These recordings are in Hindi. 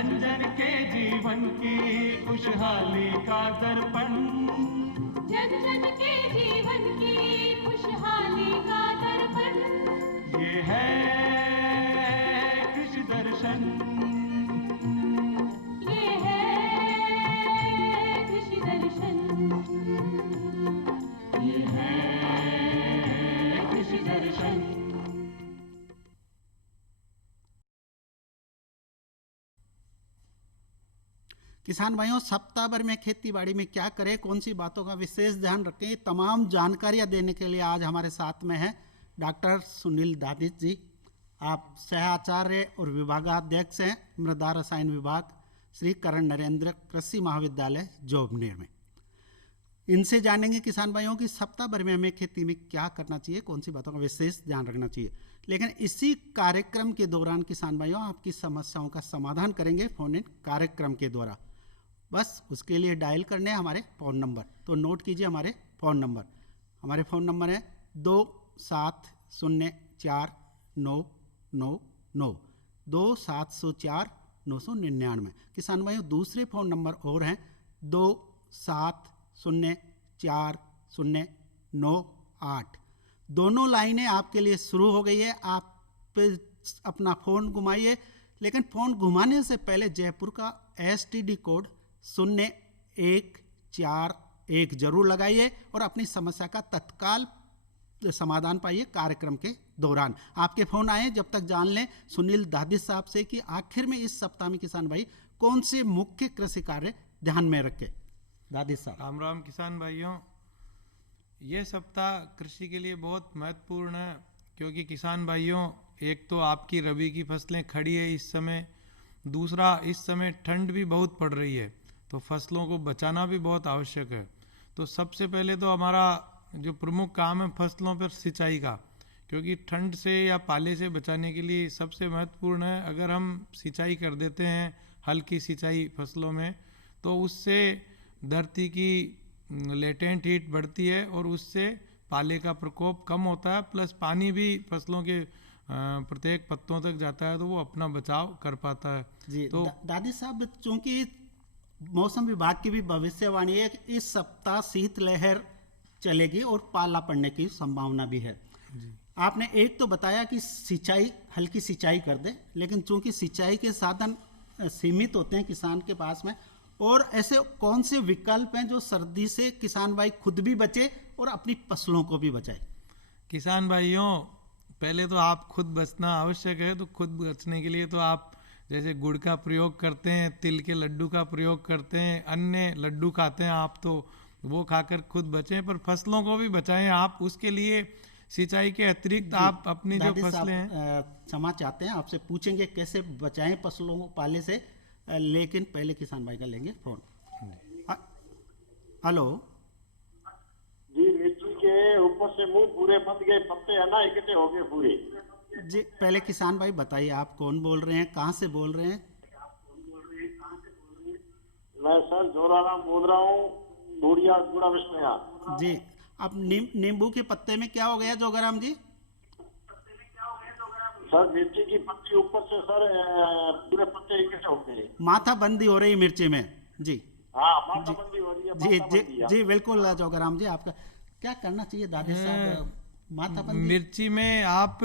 जन जन के जीवन की खुशहाली का दर्पण, जन जन के जीवन की खुशहाली का दर्पण, ये है कृषि दर्शन, ये है कृषि दर्शन, ये है कृषि दर्शन। किसान भाइयों, सप्ताह भर में खेती बाड़ी में क्या करें, कौन सी बातों का विशेष ध्यान रखें, ये तमाम जानकारियां देने के लिए आज हमारे साथ में हैं डॉक्टर सुनील दादिस जी। आप सह आचार्य और विभागाध्यक्ष हैं मृदा रसायन विभाग, श्री करण नरेंद्र कृषि महाविद्यालय जोबनेर में। इनसे जानेंगे किसान भाइयों की सप्ताह भर में हमें खेती में क्या करना चाहिए, कौन सी बातों का विशेष ध्यान रखना चाहिए। लेकिन इसी कार्यक्रम के दौरान किसान भाइयों आपकी समस्याओं का समाधान करेंगे फोन इन कार्यक्रम के द्वारा। बस उसके लिए डायल करने हैं हमारे फ़ोन नंबर, तो नोट कीजिए हमारे फ़ोन नंबर। हमारे फ़ोन नंबर है 27049999 2704-999। किसान भाइयों दूसरे फ़ोन नंबर और हैं 27040998। दोनों लाइनें आपके लिए शुरू हो गई है। आप अपना फ़ोन घुमाइए, लेकिन फ़ोन घुमाने से पहले जयपुर का STD कोड 0141 जरूर लगाइए और अपनी समस्या का तत्काल समाधान पाइए कार्यक्रम के दौरान। आपके फ़ोन आए जब तक जान लें सुनील दादिस साहब से कि आखिर में इस सप्ताह में किसान भाई कौन से मुख्य कृषि कार्य ध्यान में रखें। दादिस साहब। राम राम किसान भाइयों, ये सप्ताह कृषि के लिए बहुत महत्वपूर्ण है, क्योंकि किसान भाइयों एक तो आपकी रबी की फसलें खड़ी है इस समय, दूसरा इस समय ठंड भी बहुत पड़ रही है, तो फसलों को बचाना भी बहुत आवश्यक है। तो सबसे पहले तो हमारा जो प्रमुख काम है फसलों पर सिंचाई का, क्योंकि ठंड से या पाले से बचाने के लिए सबसे महत्वपूर्ण है अगर हम सिंचाई कर देते हैं, हल्की सिंचाई फसलों में, तो उससे धरती की लेटेंट हीट बढ़ती है और उससे पाले का प्रकोप कम होता है, प्लस पानी भी फसलों के प्रत्येक पत्तों तक जाता है, तो वो अपना बचाव कर पाता है। जी तो दादी साहब, चूंकि मौसम विभाग की भी भविष्यवाणी है कि इस सप्ताह शीतलहर चलेगी और पाला पड़ने की संभावना भी है। आपने एक तो बताया कि सिंचाई, हल्की सिंचाई कर दे, लेकिन चूंकि सिंचाई के साधन सीमित होते हैं किसान के पास में, और ऐसे कौन से विकल्प हैं जो सर्दी से किसान भाई खुद भी बचे और अपनी फसलों को भी बचाए। किसान भाइयों, पहले तो आप खुद बचना आवश्यक है, तो खुद बचने के लिए तो आप जैसे गुड़ का प्रयोग करते हैं, तिल के लड्डू का प्रयोग करते हैं, अन्य लड्डू खाते हैं आप, तो वो खाकर खुद बचें, पर फसलों को भी बचाएं आप। उसके लिए सिंचाई के अतिरिक्त आप अपनी जो फसलें हैं, क्षमा चाहते हैं, आपसे पूछेंगे कैसे बचाएं फसलों को पाले से, लेकिन पहले किसान भाई का लेंगे फोन। हेलो जी, मिर्ची के ऊपर से मुंह पूरे बंद गए, पत्ते है ना इकट्ठे हो गए पूरे। जी, पहले किसान भाई बताइए आप कौन बोल रहे हैं, कहाँ से बोल रहे हैं। मैं सर जोराराम बोल रहा हूँ, बूढ़िया गुड़ा विस्मया। जी, अब नींबू के पत्ते में क्या हो गया जोगाराम जी। सर मिर्ची की पत्ती ऊपर से सर पूरे पत्ते इकट्ठे हो गए, माथा बंदी हो रही मिर्ची में। जी हाँ, माथा बंदी हो रही है। जी जी जी बिल्कुल जोगाराम जी, आपका क्या करना चाहिए दादी साहब। माथा बंदी मिर्ची में आप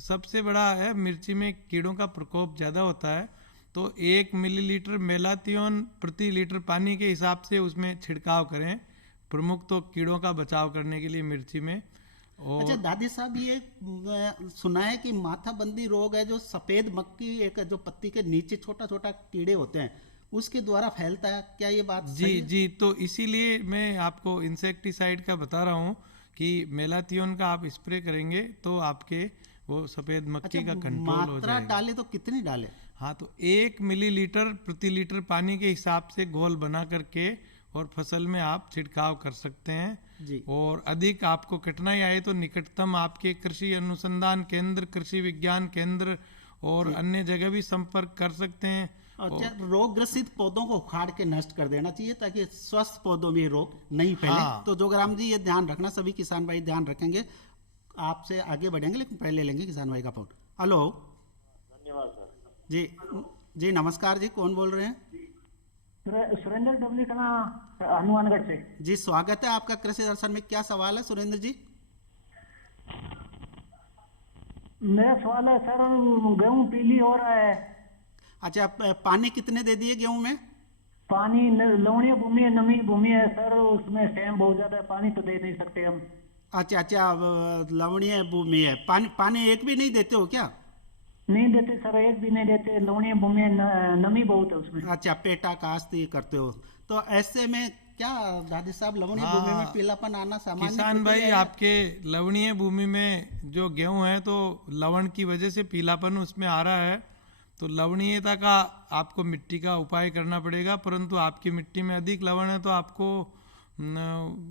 सबसे बड़ा है, मिर्ची में कीड़ों का प्रकोप ज़्यादा होता है, तो 1 मिलीलीटर मेलाथियोन प्रति लीटर पानी के हिसाब से उसमें छिड़काव करें, प्रमुख तो कीड़ों का बचाव करने के लिए मिर्ची में। और अच्छा दादी साहब, ये सुना है कि माथा बंदी रोग है जो सफ़ेद मक्खी, एक जो पत्ती के नीचे छोटा छोटा कीड़े होते हैं उसके द्वारा फैलता है, क्या ये बात जी सही है? जी, तो इसीलिए मैं आपको इंसेक्टिसाइड का बता रहा हूँ कि मेलाथियोन का आप स्प्रे करेंगे तो आपके वो सफ़ेद मक्खी का कंट्रोल हो मात्रा जाएगा। डाले तो कितनी डाले। हाँ, तो 1 मिलीलीटर प्रति लीटर पानी के हिसाब से घोल बना करके और फसल में आप छिड़काव कर सकते हैं जी। और अधिक आपको कठिनाई आए तो निकटतम आपके कृषि अनुसंधान केंद्र, कृषि विज्ञान केंद्र और अन्य जगह भी संपर्क कर सकते हैं। अच्छा, रोग ग्रसित पौधों को उखाड़ के नष्ट कर देना चाहिए ताकि स्वस्थ पौधों में रोग नहीं फैले। हाँ। तो जोगराम जी ये ध्यान रखना, सभी किसान भाई ध्यान रखेंगे। आपसे आगे बढ़ेंगे लेकिन पहले लेंगे किसान भाई का फोन। हेलो धन्यवाद सर। जी, जी नमस्कार जी, कौन बोल रहे हैं? सुरेंद्र डबली कला हनुमानगढ़ से। जी स्वागत है आपका कृषि दर्शन में। क्या सवाल है सुरेंद्र जी? मेरा सवाल है सर, गेहूं पीली हो रहा है, अच्छा, पानी कितने दे दिए गेहूं में? पानी लवणीय भूमि है, नमी भूमि है सर, उसमें सेम बहुत ज्यादा है, पानी तो दे नहीं सकते हम। अच्छा अच्छा, लवणीय भूमि है, पानी पानी एक भी नहीं देते हो क्या? नहीं देते सर, एक भी नहीं देते, लवणीय भूमि है, नमी बहुत है उसमें। अच्छा, पेटा काश्ती करते हो तो ऐसे में क्या दादी साहब, लवणीय हाँ, भूमि में पीलापन आना सामान्य किसान भाई प्रक्रिया है? आपके लवणीय भूमि में जो गेहूं है तो लवण की वजह से पीलापन उसमें आ रहा है, तो लवणीयता का आपको मिट्टी का उपाय करना पड़ेगा। परंतु आपकी मिट्टी में अधिक लवण है तो आपको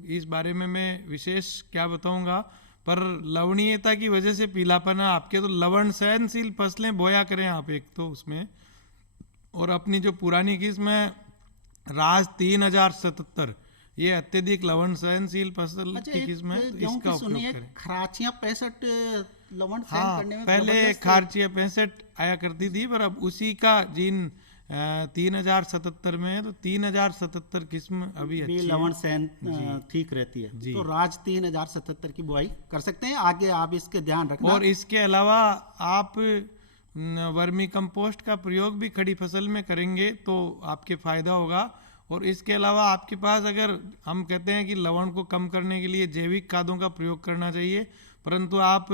इस बारे में मैं विशेष क्या बताऊंगा, पर लवणीयता की वजह से पीलापन है आपके, तो लवण सहनशील फसलें बोया करें आप एक तो उसमें। और अपनी जो पुरानी किस्म है राज 3077, ये अत्यधिक लवण सहनशील फसल अच्छा, की किस्म है, एक तो गेहूं इसका की सुनिए, उपयोग करें। खराचियां 65 लवण सहन हाँ, करने में पहले जबरदस्त है। खारचिया 65 आया करती थी, पर अब उसी का जीन 3077 में है, तो 3077 किस्म अभी भी अच्छी लवण है। सहन ठीक रहती है, जी। तो राज 3077 की बुआई कर सकते हैं। आगे आप इसके ध्यान रखना। और इसके अलावा आप वर्मी कंपोस्ट का प्रयोग भी खड़ी फसल में करेंगे तो आपके फायदा होगा। और इसके अलावा आपके पास, अगर हम कहते हैं कि लवण को कम करने के लिए जैविक खादों का प्रयोग करना चाहिए, परंतु आप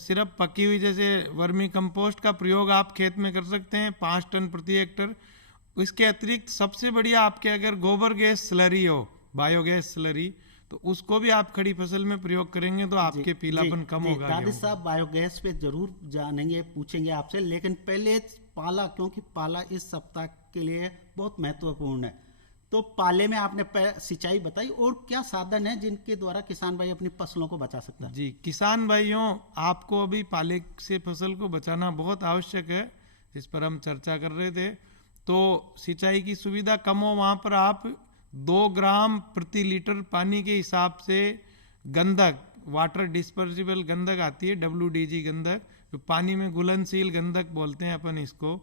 सिर्फ पकी हुई जैसे वर्मी कंपोस्ट का प्रयोग आप खेत में कर सकते हैं 5 टन प्रति हेक्टर। इसके अतिरिक्त सबसे बढ़िया आपके अगर गोबर गैस स्लरी हो, बायोगैस स्लरी, तो उसको भी आप खड़ी फसल में प्रयोग करेंगे तो आपके पीलापन कम होगा। दादी गेहूं का। साहब बायोगैस पे जरूर जानेंगे, पूछेंगे आपसे, लेकिन पहले पाला, क्योंकि पाला इस सप्ताह के लिए बहुत महत्वपूर्ण है। तो पाले में आपने सिंचाई बताई, और क्या साधन है जिनके द्वारा किसान भाई अपनी फसलों को बचा सकता है? जी, किसान भाइयों, आपको अभी पाले से फसल को बचाना बहुत आवश्यक है, जिस पर हम चर्चा कर रहे थे। तो सिंचाई की सुविधा कम हो वहाँ पर आप 2 ग्राम प्रति लीटर पानी के हिसाब से गंधक, वाटर डिस्पर्सिबल गंधक आती है, WDG गंधक, जो पानी में घुलनशील गंधक बोलते हैं अपन इसको,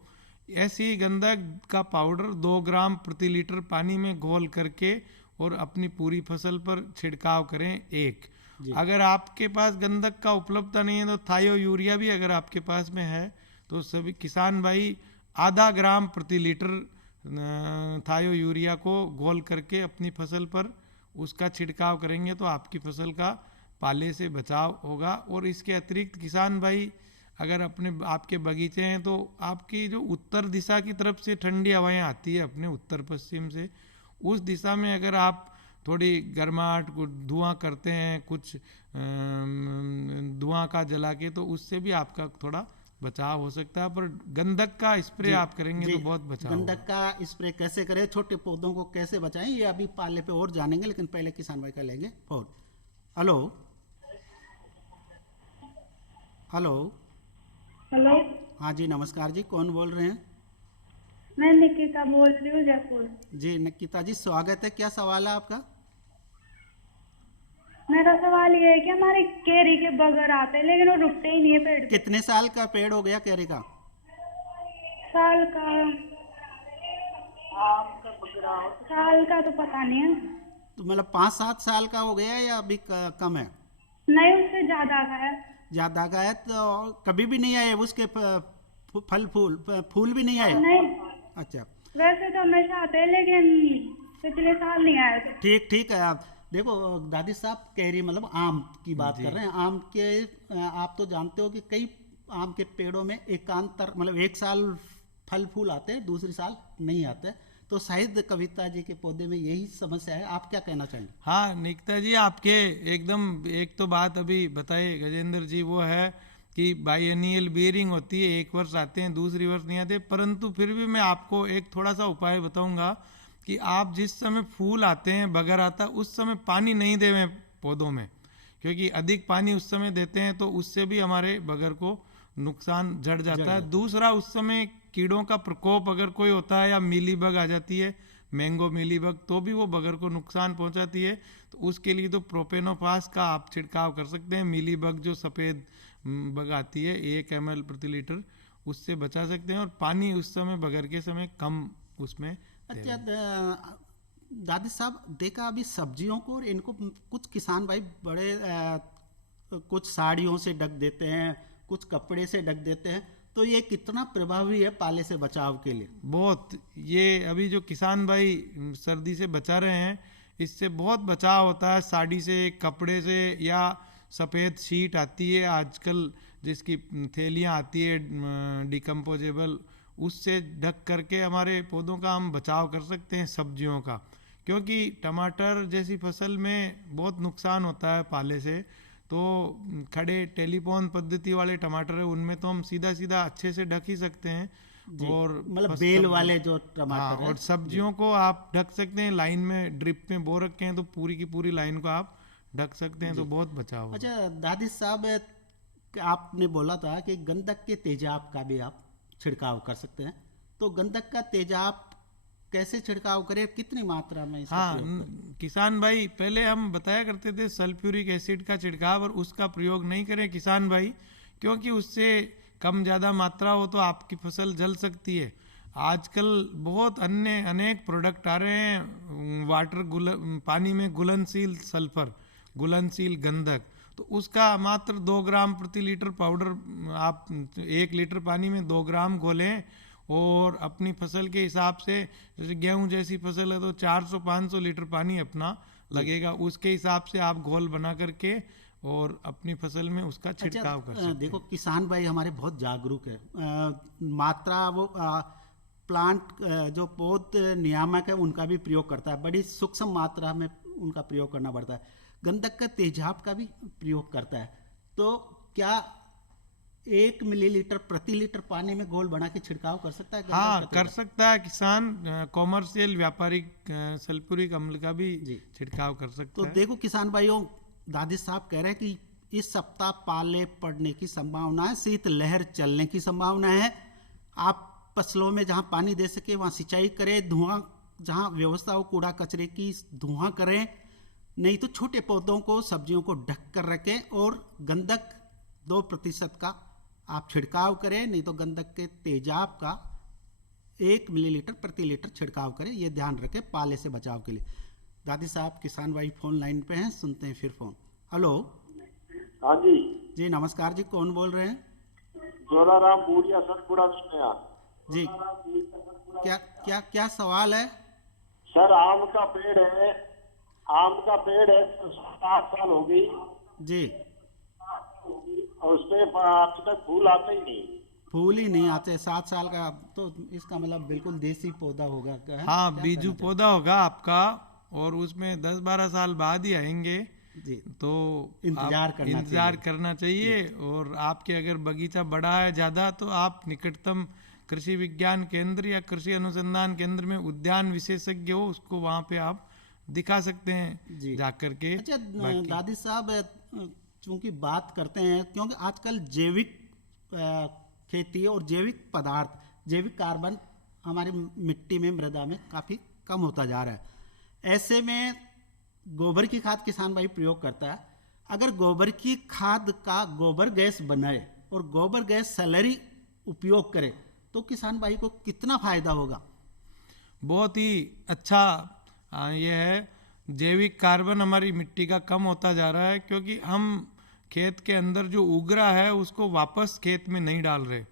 ऐसी गंधक का पाउडर 2 ग्राम प्रति लीटर पानी में घोल करके और अपनी पूरी फसल पर छिड़काव करें। एक, अगर आपके पास गंधक का उपलब्धता नहीं है तो थायो यूरिया भी अगर आपके पास में है तो सभी किसान भाई आधा ग्राम प्रति लीटर थायो यूरिया को घोल करके अपनी फसल पर उसका छिड़काव करेंगे तो आपकी फसल का पाले से बचाव होगा। और इसके अतिरिक्त किसान भाई, अगर अपने आपके बगीचे हैं तो आपकी जो उत्तर दिशा की तरफ से ठंडी हवाएं आती है अपने उत्तर पश्चिम से, उस दिशा में अगर आप थोड़ी गर्माहट, कुछ धुआं करते हैं, कुछ धुआं का जला के, तो उससे भी आपका थोड़ा बचाव हो सकता है। पर गंधक का स्प्रे आप करेंगे तो बहुत बचाव होगा। गंधक का स्प्रे कैसे करें, छोटे पौधों को कैसे बचाएं, ये अभी पाले पे और जानेंगे, लेकिन पहले किसान भाई का लेंगे। और हेलो हेलो हेलो, हाँ जी नमस्कार जी, कौन बोल रहे हैं? मैं निकिता बोल रही हूँ जयपुर। जी निकिता जी स्वागत है। क्या सवाल है आपका? मेरा सवाल ये है कि हमारे केरी के बगर आते हैं लेकिन वो रुकते ही नहीं है पेड़ पे। कितने साल का पेड़ हो गया कैरी का? साल का, साल का तो पता नहीं है। तो मतलब 5-7 साल का हो गया या अभी कम है? नहीं, उससे ज्यादा का है। ज्यादा का है तो कभी भी नहीं आए उसके फल फूल भी नहीं आए? नहीं, अच्छा वैसे तो हमेशा आते हैं लेकिन पिछले साल नहीं आए थे। ठीक ठीक है। देखो दादी साहब, कैरी मतलब आम की बात कर रहे हैं। आम के आप तो जानते हो कि कई आम के पेड़ों में एकांतर, मतलब एक साल फल फूल आते हैं, दूसरी साल नहीं आते, तो शायद कविता जी के पौधे में यही समस्या है। आप क्या कहना चाहेंगे? हाँ निकिता जी, आपके एकदम एक तो बात अभी बताए गजेंद्र जी, वो है कि बाइएनियल बियरिंग होती है, एक वर्ष आते हैं, दूसरी वर्ष नहीं आते। परंतु फिर भी मैं आपको एक थोड़ा सा उपाय बताऊंगा कि आप जिस समय फूल आते हैं, बगर आता है, उस समय पानी नहीं देवें पौधों में, क्योंकि अधिक पानी उस समय देते हैं तो उससे भी हमारे बगर को नुकसान जड़ जाता है। दूसरा, उस समय कीड़ों का प्रकोप अगर कोई होता है या मीली बग आ जाती है, मैंगो मीली बग, तो भी वो बगर को नुकसान पहुंचाती है। तो उसके लिए तो प्रोपेनोफास का आप छिड़काव कर सकते हैं। मीली बग जो सफ़ेद बग आती है 1 ml प्रति लीटर, उससे बचा सकते हैं और पानी उस समय बगर के समय कम उसमें अच्छा दादी साहब, देखा अभी सब्जियों को और इनको कुछ किसान भाई बड़े कुछ साड़ियों से ढक देते हैं, कुछ कपड़े से ढक देते हैं, तो ये कितना प्रभावी है पाले से बचाव के लिए? बहुत, ये अभी जो किसान भाई सर्दी से बचा रहे हैं इससे बहुत बचाव होता है। साड़ी से, कपड़े से, या सफ़ेद शीट आती है आजकल जिसकी थैलियाँ आती है डिकम्पोजेबल, उससे ढक करके हमारे पौधों का हम बचाव कर सकते हैं सब्जियों का। क्योंकि टमाटर जैसी फसल में बहुत नुकसान होता है पाले से, तो खड़े टेलीफोन पद्धति वाले टमाटर है उनमें तो हम सीधा सीधा अच्छे से ढक ही सकते हैं। और मतलब बेल वाले जो टमाटर हाँ, और सब्जियों को आप ढक सकते हैं, लाइन में ड्रिप में बो रखे हैं तो पूरी की पूरी लाइन को आप ढक सकते हैं, तो बहुत बचाव होगा। अच्छा दादी साहब, आपने बोला था कि गंधक के तेजाब का भी आप छिड़काव कर सकते हैं, तो गंधक का तेजाब कैसे छिड़काव करें, कितनी मात्रा में इसका हाँ, प्रयोग करें? किसान भाई पहले हम बताया करते थे सल्फ्यूरिक एसिड का छिड़काव, और उसका प्रयोग नहीं करें किसान भाई, क्योंकि उससे कम ज़्यादा मात्रा हो तो आपकी फसल जल सकती है। आजकल बहुत अनेक प्रोडक्ट आ रहे हैं, पानी में घुलनशील सल्फर, घुलनशील गंधक, तो उसका मात्र 2 ग्राम प्रति लीटर पाउडर आप 1 लीटर पानी में 2 ग्राम घोलें, और अपनी फसल के हिसाब से, जैसे गेहूं जैसी फसल है तो 400-500 लीटर पानी अपना लगेगा, उसके हिसाब से आप घोल बना करके और अपनी फसल में उसका छिड़काव कर सकते हैं। देखो किसान भाई हमारे बहुत जागरूक है, मात्रा वो प्लांट जो पौध नियामक है उनका भी प्रयोग करता है, बड़ी सूक्ष्म मात्रा में उनका प्रयोग करना पड़ता है। गंधक का तेजाब का भी प्रयोग करता है, तो क्या 1 मिलीलीटर प्रति लीटर पानी में घोल बना के छिड़काव कर सकता है? हाँ, कर सकता है किसान, कॉमर्शियल व्यापारिक सल्फ्यूरिक अम्ल का भी छिड़काव कर सकता तो है। देखो किसान भाइयों, दादी साहब कह रहे हैं कि इस सप्ताह पाले पड़ने की संभावना है, शीत लहर चलने की संभावना है। आप फसलों में जहाँ पानी दे सके वहाँ सिंचाई करें, धुआं जहाँ व्यवस्था हो कूड़ा कचरे की धुआं करें, नहीं तो छोटे पौधों को, सब्जियों को ढक कर रखें, और गंधक 2% का आप छिड़काव करें, नहीं तो गंधक के तेजाब का 1 मिलीलीटर प्रति लीटर छिड़काव करें, ये ध्यान रखें पाले से बचाव के लिए। दादी साहब किसान भाई फोन लाइन पे हैं, सुनते हैं फिर फोन। हेलो। हाँ जी। जी नमस्कार जी, कौन बोल रहे हैं? जोलाराम बूढ़िया सतपुड़ा विष्णया जी, क्या सवाल है? सर, आम का पेड़ है, 7 साल हो गई जी, और उसपे अब तक फूल आते ही नहीं। फूल ही नहीं आते 7 साल का, तो इसका मतलब बिल्कुल देसी पौधा होगा क्या है? हाँ, क्या बीजू कहना पौधा होगा आपका, और उसमें 10-12 साल बाद ही आएंगे, जी, तो इंतजार करना चाहिए। और आपके अगर बगीचा बड़ा है ज़्यादा, तो आप निकटतम कृषि विज्ञान केंद्र या कृषि अनुसंधान केंद्र में उद्यान विशेषज्ञ हो, उसको वहाँ पे आप दिखा सकते हैं जा करके। अच्छा दादी साहब, चूंकि बात करते हैं, क्योंकि आजकल जैविक खेती और जैविक पदार्थ, जैविक कार्बन हमारी मिट्टी में, मृदा में काफ़ी कम होता जा रहा है। ऐसे में गोबर की खाद किसान भाई प्रयोग करता है, अगर गोबर की खाद का गोबर गैस बनाए और गोबर गैस स्लरी उपयोग करे, तो किसान भाई को कितना फायदा होगा? बहुत ही अच्छा ये है, जैविक कार्बन हमारी मिट्टी का कम होता जा रहा है, क्योंकि हम खेत के अंदर जो उग रहा है उसको वापस खेत में नहीं डाल रहे।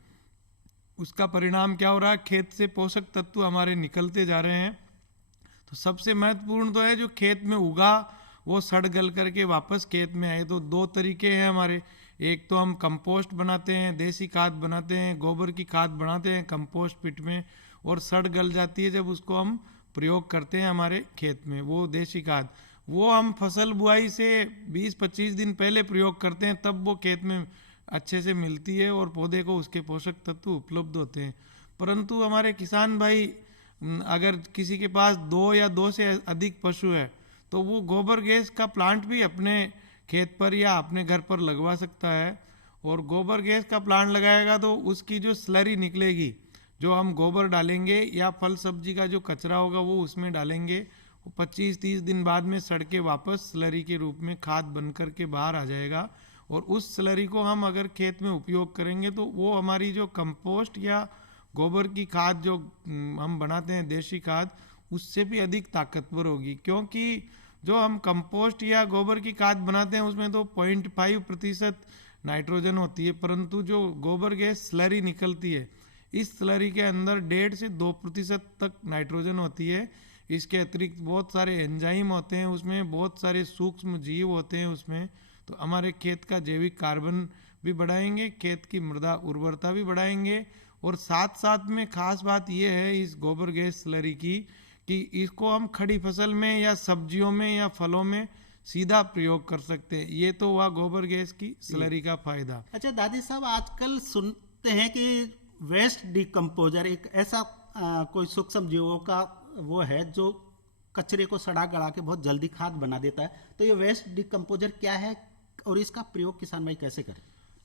उसका परिणाम क्या हो रहा है, खेत से पोषक तत्व हमारे निकलते जा रहे हैं। तो सबसे महत्वपूर्ण तो है जो खेत में उगा वो सड़ गल करके वापस खेत में आए। तो 2 तरीके हैं हमारे, एक तो हम कंपोस्ट बनाते हैं, देसी खाद बनाते हैं, गोबर की खाद बनाते हैं कंपोस्ट पिट में, और सड़ गल जाती है जब उसको हम प्रयोग करते हैं हमारे खेत में, वो देसी खाद, वो हम फसल बुआई से 20-25 दिन पहले प्रयोग करते हैं, तब वो खेत में अच्छे से मिलती है और पौधे को उसके पोषक तत्व उपलब्ध होते हैं। परंतु हमारे किसान भाई, अगर किसी के पास 2 या 2 से अधिक पशु है, तो वो गोबर गैस का प्लांट भी अपने खेत पर या अपने घर पर लगवा सकता है। और गोबर गैस का प्लांट लगाएगा तो उसकी जो स्लरी निकलेगी, जो हम गोबर डालेंगे या फल सब्जी का जो कचरा होगा वो उसमें डालेंगे, वो 25-30 दिन बाद में सड़ के वापस स्लरी के रूप में खाद बन कर के बाहर आ जाएगा। और उस स्लरी को हम अगर खेत में उपयोग करेंगे तो वो हमारी जो कंपोस्ट या गोबर की खाद जो हम बनाते हैं देशी खाद, उससे भी अधिक ताकतवर होगी। क्योंकि जो हम कंपोस्ट या गोबर की खाद बनाते हैं उसमें तो 0.5% नाइट्रोजन होती है, परंतु जो गोबर गैस स्लरी निकलती है इस स्लरी के अंदर 1.5 से 2% तक नाइट्रोजन होती है। इसके अतिरिक्त बहुत सारे एंजाइम होते हैं उसमें, बहुत सारे सूक्ष्म जीव होते हैं उसमें, तो हमारे खेत का जैविक कार्बन भी बढ़ाएंगे, खेत की मृदा उर्वरता भी बढ़ाएंगे। और साथ साथ में खास बात यह है इस गोबर गैस स्लरी की कि इसको हम खड़ी फसल में या सब्जियों में या फलों में सीधा प्रयोग कर सकते हैं। ये तो हुआ गोबर गैस की स्लरी का फायदा। अच्छा दादी साहब, आजकल सुनते हैं कि वेस्ट डिकम्पोजर एक ऐसा कोई सूक्ष्म जीवों का वो है जो कचरे को सड़ा गला के बहुत जल्दी खाद बना देता है, तो ये वेस्ट डिकम्पोजर क्या है और इसका प्रयोग किसान भाई कैसे करें?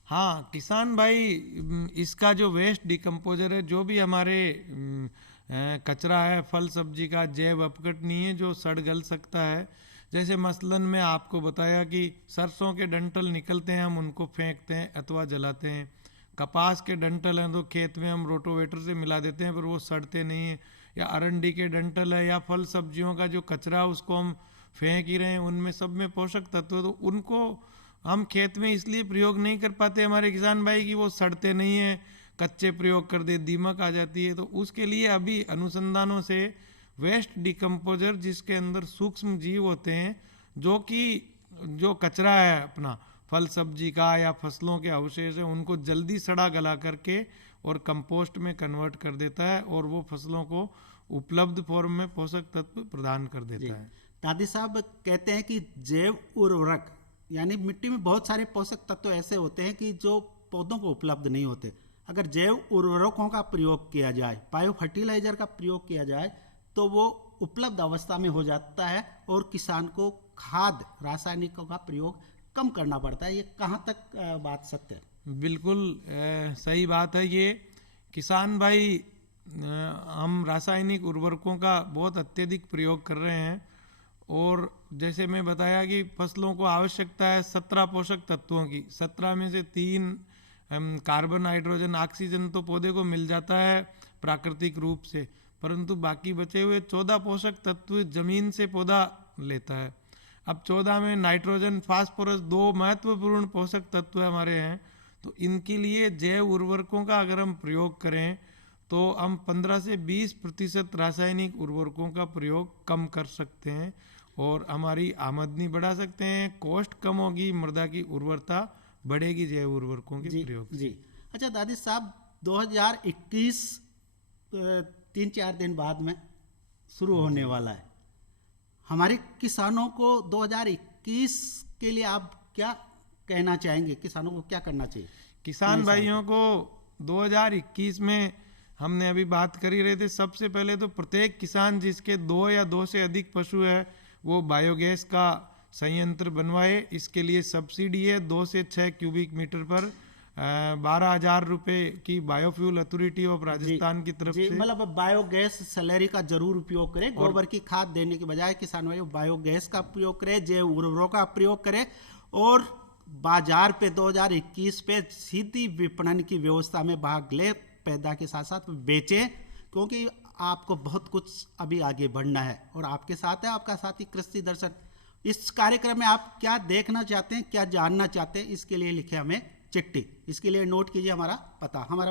हाँ किसान भाई, इसका जो वेस्ट डिकम्पोजर है, जो भी हमारे कचरा है फल सब्जी का, जैव अपघट नहीं है जो सड़ गल सकता है। जैसे मसलन मैं आपको बताया कि सरसों के डंठल निकलते हैं, हम उनको फेंकते हैं अथवा जलाते हैं। कपास के डंठल हैं तो खेत में हम रोटोवेटर से मिला देते हैं पर वो सड़ते नहीं है। या अरंडी के डंठल है या फल सब्जियों का जो कचरा उसको हम फेंक ही रहे हैं, उनमें सब में पोषक तत्व, तो उनको हम खेत में इसलिए प्रयोग नहीं कर पाते हमारे किसान भाई कि वो सड़ते नहीं हैं, कच्चे प्रयोग कर दे दीमक आ जाती है। तो उसके लिए अभी अनुसंधानों से वेस्ट डिकम्पोजर जिसके अंदर सूक्ष्म जीव होते हैं जो कि जो कचरा है अपना फल सब्जी का या फसलों के अवशेष है उनको जल्दी सड़ा गला करके और कंपोस्ट में कन्वर्ट कर देता है और वो फसलों को उपलब्ध फॉर्म में पोषक तत्व प्रदान कर देता है। दादी साहब कहते हैं कि जैव उर्वरक यानी मिट्टी में बहुत सारे पोषक तत्व ऐसे होते हैं कि जो पौधों को उपलब्ध नहीं होते। अगर जैव उर्वरकों का प्रयोग किया जाए, बायो फर्टिलाइजर का प्रयोग किया जाए तो वो उपलब्ध अवस्था में हो जाता है और किसान को खाद रासायनिकों का प्रयोग कम करना पड़ता है। ये कहाँ तक बात सत्य है? बिल्कुल सही बात है ये किसान भाई। हम रासायनिक उर्वरकों का बहुत अत्यधिक प्रयोग कर रहे हैं और जैसे मैं बताया कि फसलों को आवश्यकता है 17 पोषक तत्वों की, 17 में से 3 कार्बन नाइट्रोजन ऑक्सीजन तो पौधे को मिल जाता है प्राकृतिक रूप से, परंतु बाकी बचे हुए 14 पोषक तत्व जमीन से पौधा लेता है। अब 14 में नाइट्रोजन फास्फोरस 2 महत्वपूर्ण पोषक तत्व हमारे हैं, तो इनके लिए जैव उर्वरकों का अगर हम प्रयोग करें तो हम 15 से 20% रासायनिक उर्वरकों का प्रयोग कम कर सकते हैं और हमारी आमदनी बढ़ा सकते हैं, कॉस्ट कम होगी, मृदा की उर्वरता बढ़ेगी जैव उर्वरकों के प्रयोग से। जी अच्छा दादी साहब, 2021 3-4 दिन बाद में शुरू होने वाला है। हमारे किसानों को 2021 के लिए आप क्या कहना चाहेंगे? किसानों को क्या करना चाहिए? किसान भाइयों को 2021 में हमने अभी बात कर ही रहे थे, सबसे पहले तो प्रत्येक किसान जिसके 2 या 2 से अधिक पशु है वो बायोगैस का संयंत्र बनवाए। इसके लिए सब्सिडी है 2 से 6 क्यूबिक मीटर पर 12,000 रुपये की बायोफ्यूल अथॉरिटी ऑफ राजस्थान की तरफ से। मतलब बायोगैस स्लरी का जरूर उपयोग करें, गोबर की खाद देने के बजाय किसान भाई बायोगैस का प्रयोग करें, जैव उर्वरकों का प्रयोग करें और बाजार पे 2021 पे सीधी विपणन की व्यवस्था में भाग ले, पैदा के साथ साथ बेचें, क्योंकि आपको बहुत कुछ अभी आगे बढ़ना है और आपके साथ है आपका साथी कृषि दर्शन। इस कार्यक्रम में आप क्या देखना चाहते हैं, क्या जानना चाहते हैं, इसके लिए लिखे हमें चिट्ठी। इसके लिए नोट कीजिए हमारा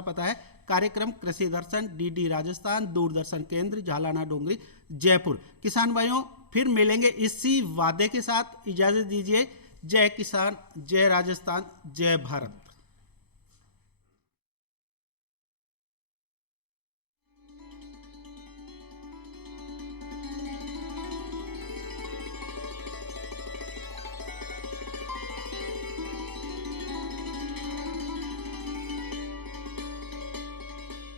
पता है कार्यक्रम कृषि दर्शन, डीडी राजस्थान, दूरदर्शन केंद्र, झालाना डोंगरी, जयपुर। किसान भाइयों फिर मिलेंगे इसी वादे के साथ, इजाजत दीजिए। जय किसान, जय राजस्थान, जय भारत।